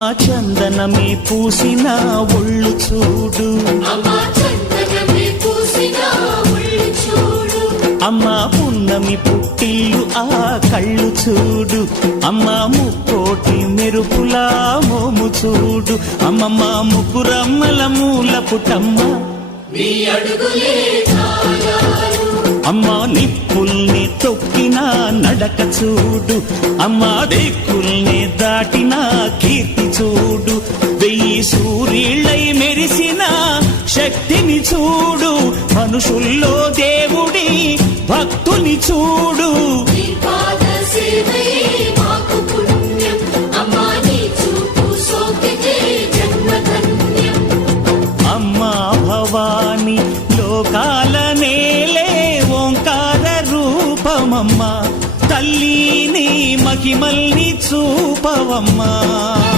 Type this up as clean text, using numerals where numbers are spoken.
చందనమే పూసిన ఒళ్ళు చూడు, అమ్మా పున్నమి పుట్టిల్లు ఆ కళ్ళు చూడు, అమ్మా ముక్కోటి మెరుపులా మోము చూడు, అమ్మమ్మ ముగ్గురమ్మల మూల పుటమ్మ అమ్మా నిప్పుల్ని తొక్కిన నడక చూడు, అమ్మా దిక్కుల్ని దాటిన కీర్తి చూడు, 1000 సూర్యుళ్ళై మెరిసిన శక్తిని చూడు, మనుషుల్లో దేవుడి భక్తుని చూడు. అమ్మా భవాని లోకాల నేలే ఓంకార రూపమమ్మా, తల్లిని మహిమల్ని చూపవమ్మా.